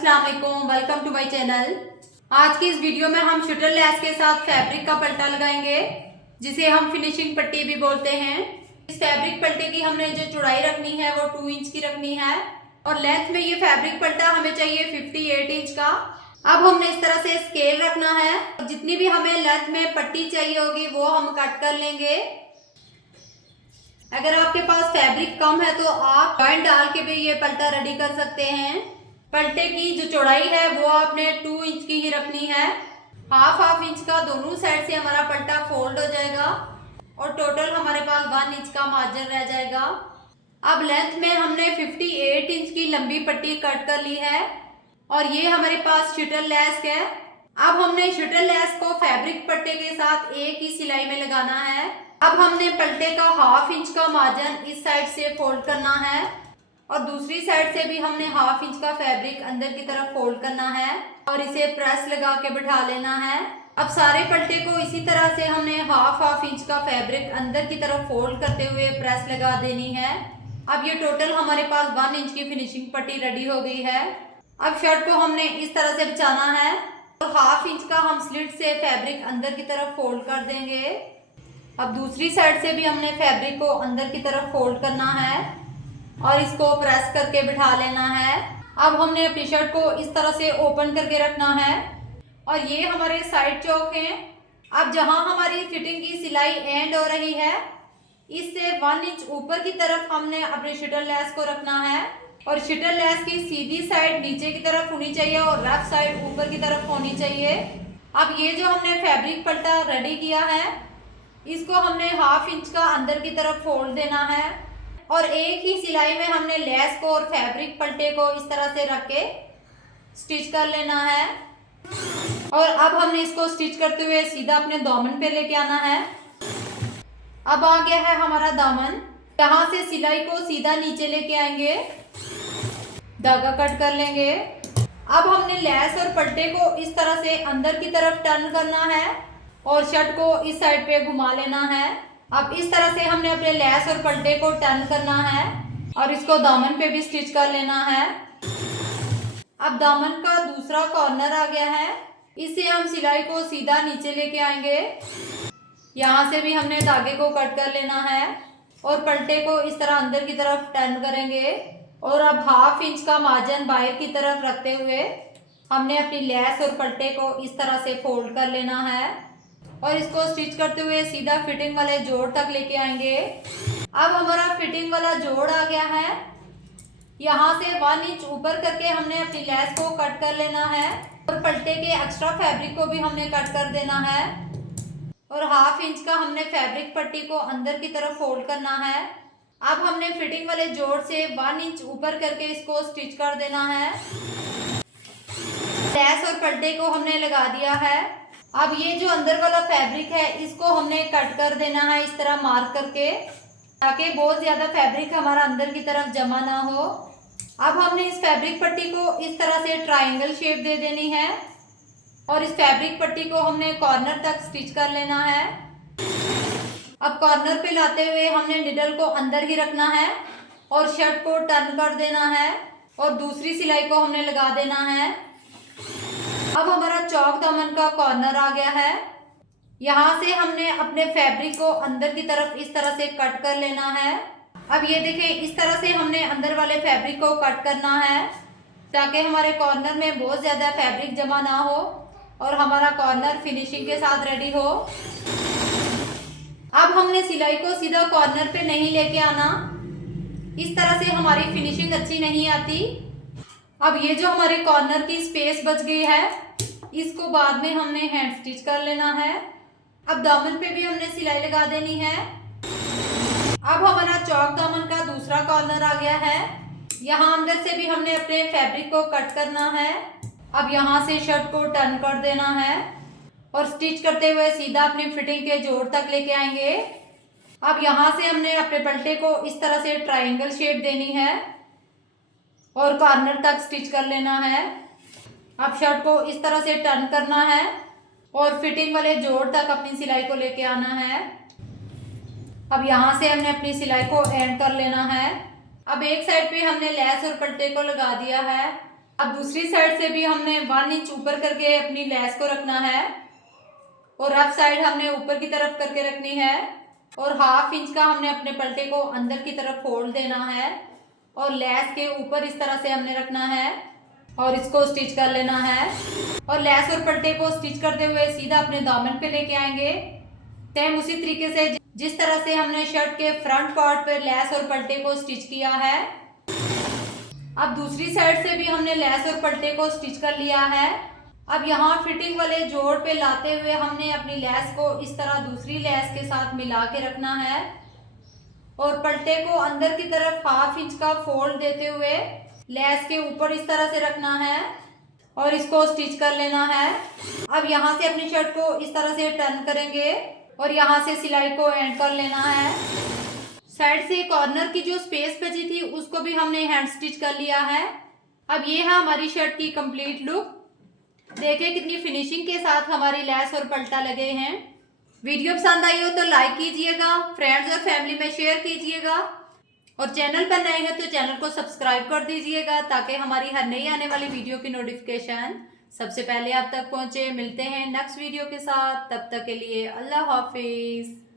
अस्सलाम वालेकुम, welcome to my channel. आज की इस वीडियो में हम शटल लेस के साथ फैब्रिक का पल्टा लगाएंगे, जिसे हम फिनिशिंग पट्टी भी बोलते हैं। इस फैब्रिक पल्टे की हमने जो चौड़ाई रखनी है वो 2 इंच की रखनी है और लेंथ में ये फैब्रिक पल्टा हमें चाहिए 58 इंच का। अब हमने इस तरह से स्केल रखना है, जितनी भी हमें लेंथ में पट्टी चाहिए होगी वो हम कट कर लेंगे। अगर आपके पास फैब्रिक कम है तो आप जॉइंट डाल के भी ये पल्टा रेडी कर सकते हैं। पल्टे की जो चौड़ाई है वो आपने 2 इंच की ही रखनी है। हाफ इंच का दोनों साइड से हमारा पल्टा फोल्ड हो जाएगा और टोटल हमारे पास 1 इंच का मार्जिन रह जाएगा। अब लेंथ में हमने 58 इंच की लंबी पट्टी कट कर ली है और ये हमारे पास शटल लेस है। अब हमने शटल लेस को फैब्रिक पट्टे के साथ एक ही सिलाई में लगाना है। अब हमने पल्टे का हाफ इंच का मार्जिन इस साइड से फोल्ड करना है और दूसरी साइड से भी हमने हाफ इंच का फैब्रिक अंदर की तरफ फोल्ड करना है और इसे प्रेस लगा के बिठा लेना है। अब सारे पल्टे को इसी तरह से हमने हाफ इंच का फैब्रिक अंदर की तरफ फोल्ड करते हुए प्रेस लगा देनी है। अब ये टोटल हमारे पास 1 इंच की फिनिशिंग पट्टी रेडी हो गई है। अब शर्ट को हमने इस तरह से बिछाना है और हाफ इंच का हम स्लिट से फैब्रिक अंदर की तरफ फोल्ड कर देंगे। अब दूसरी साइड से भी हमने फैब्रिक को अंदर की तरफ फोल्ड करना है और इसको प्रेस करके बिठा लेना है। अब हमने अपनी शर्ट को इस तरह से ओपन करके रखना है और ये हमारे साइड चौक हैं। अब जहां हमारी फिटिंग की सिलाई एंड हो रही है, इससे 1 इंच ऊपर की तरफ हमने अपने शटल लेस को रखना है और शटल लेस की सीधी साइड नीचे की तरफ होनी चाहिए और लेफ्ट साइड ऊपर की तरफ होनी चाहिए। अब ये जो हमने फैब्रिक पल्टा रेडी किया है, इसको हमने हाफ इंच का अंदर की तरफ फोल्ड देना है और एक ही सिलाई में हमने लेस को और फैब्रिक पल्टे को इस तरह से रख के स्टिच कर लेना है। और अब हमने इसको स्टिच करते हुए सीधा अपने दामन पे लेके आना है। अब आ गया है हमारा दामन। यहाँ से सिलाई को सीधा नीचे लेके आएंगे, धागा कट कर लेंगे। अब हमने लेस और पट्टे को इस तरह से अंदर की तरफ टर्न करना है और शर्ट को इस साइड पे घुमा लेना है। अब इस तरह से हमने अपने लेस और पल्टे को टर्न करना है और इसको दामन पे भी स्टिच कर लेना है। अब दामन का दूसरा कॉर्नर आ गया है, इससे हम सिलाई को सीधा नीचे लेके आएंगे। यहाँ से भी हमने धागे को कट कर लेना है और पल्टे को इस तरह अंदर की तरफ टर्न करेंगे और अब हाफ इंच का मार्जिन बाहर की तरफ रखते हुए हमने अपनी लेस और पल्टे को इस तरह से फोल्ड कर लेना है और इसको स्टिच करते हुए सीधा फिटिंग वाले जोड़ तक लेके आएंगे। अब हमारा फिटिंग वाला जोड़ आ गया है। यहाँ से 1 इंच ऊपर करके हमने अपनी लेस को कट कर लेना है और पल्टे के एक्स्ट्रा फैब्रिक को भी हमने कट कर देना है और हाफ इंच का हमने फैब्रिक पट्टी को अंदर की तरफ फोल्ड करना है। अब हमने फिटिंग वाले जोड़ से 1 इंच ऊपर करके इसको स्टिच कर देना है। लेस और पल्टे को हमने लगा दिया है। अब ये जो अंदर वाला फैब्रिक है, इसको हमने कट कर देना है इस तरह मार्क करके, ताकि बहुत ज्यादा फैब्रिक हमारा अंदर की तरफ जमा ना हो। अब हमने इस फैब्रिक पट्टी को इस तरह से ट्रायंगल शेप दे देनी है और इस फैब्रिक पट्टी को हमने कॉर्नर तक स्टिच कर लेना है। अब कॉर्नर पे लाते हुए हमने निडल को अंदर ही रखना है और शर्ट को टर्न कर देना है और दूसरी सिलाई को हमने लगा देना है। अब हमारा चौक दामन का कॉर्नर आ गया है। यहाँ से हमने अपने फैब्रिक को अंदर की तरफ इस तरह से कट कर लेना है। अब ये देखें, इस तरह से हमने अंदर वाले फैब्रिक को कट करना है ताकि हमारे कॉर्नर में बहुत ज़्यादा फैब्रिक जमा ना हो और हमारा कॉर्नर फिनिशिंग के साथ रेडी हो। अब हमने सिलाई को सीधा कॉर्नर पे नहीं लेके आना, इस तरह से हमारी फिनिशिंग अच्छी नहीं आती। अब ये जो हमारे कॉर्नर की स्पेस बच गई है, इसको बाद में हमने हैंड स्टिच कर लेना है। अब दामन पे भी हमने सिलाई लगा देनी है। अब हमारा चौक दामन का दूसरा कॉर्नर आ गया है। यहाँ अंदर से भी हमने अपने फैब्रिक को कट करना है। अब यहाँ से शर्ट को टर्न कर देना है और स्टिच करते हुए सीधा अपनी फिटिंग के जोड़ तक लेके आएंगे। अब यहाँ से हमने अपने पल्टे को इस तरह से ट्रायंगल शेप देनी है और कॉर्नर तक स्टिच कर लेना है। अब शर्ट को इस तरह से टर्न करना है और फिटिंग वाले जोड़ तक अपनी सिलाई को लेके आना है। अब यहाँ से हमने अपनी सिलाई को एंड कर लेना है। अब एक साइड पे हमने लेस और पट्टे को लगा दिया है। अब दूसरी साइड से भी हमने 1 इंच ऊपर करके अपनी लेस को रखना है और रफ साइड हमने ऊपर की तरफ करके रखनी है और 1/2 इंच का हमने अपने पलटे को अंदर की तरफ फोल्ड देना है और लेस के ऊपर इस तरह से हमने रखना है और इसको स्टिच कर लेना है और लेस और पलटे को स्टिच करते हुए सीधा अपने दामन पे लेके आएंगे। सेम उसी तरीके से जिस तरह से हमने शर्ट के फ्रंट पार्ट पर लेस और पलटे को स्टिच किया है। अब दूसरी साइड से भी हमने लेस और पलटे को स्टिच कर लिया है। अब यहाँ फिटिंग वाले जोड़ पे लाते हुए हमने अपनी लेस को इस तरह दूसरी लेस के साथ मिला के रखना है और पलटे को अंदर की तरफ 1/2 इंच का फोल्ड देते हुए लेस के ऊपर इस तरह से रखना है और इसको स्टिच कर लेना है। अब यहाँ से अपनी शर्ट को इस तरह से टर्न करेंगे और यहाँ से सिलाई को एंड कर लेना है। साइड से कॉर्नर की जो स्पेस बची थी उसको भी हमने हैंड स्टिच कर लिया है। अब ये है हमारी शर्ट की कंप्लीट लुक। देखिए कितनी फिनिशिंग के साथ हमारी लेस और पल्टा लगे हैं। वीडियो पसंद आई हो तो लाइक कीजिएगा, फ्रेंड्स और फैमिली में शेयर कीजिएगा और चैनल पर नए हैं तो चैनल को सब्सक्राइब कर दीजिएगा ताकि हमारी हर नई आने वाली वीडियो की नोटिफिकेशन सबसे पहले आप तक पहुंचे। मिलते हैं नेक्स्ट वीडियो के साथ, तब तक के लिए अल्लाह हाफिज।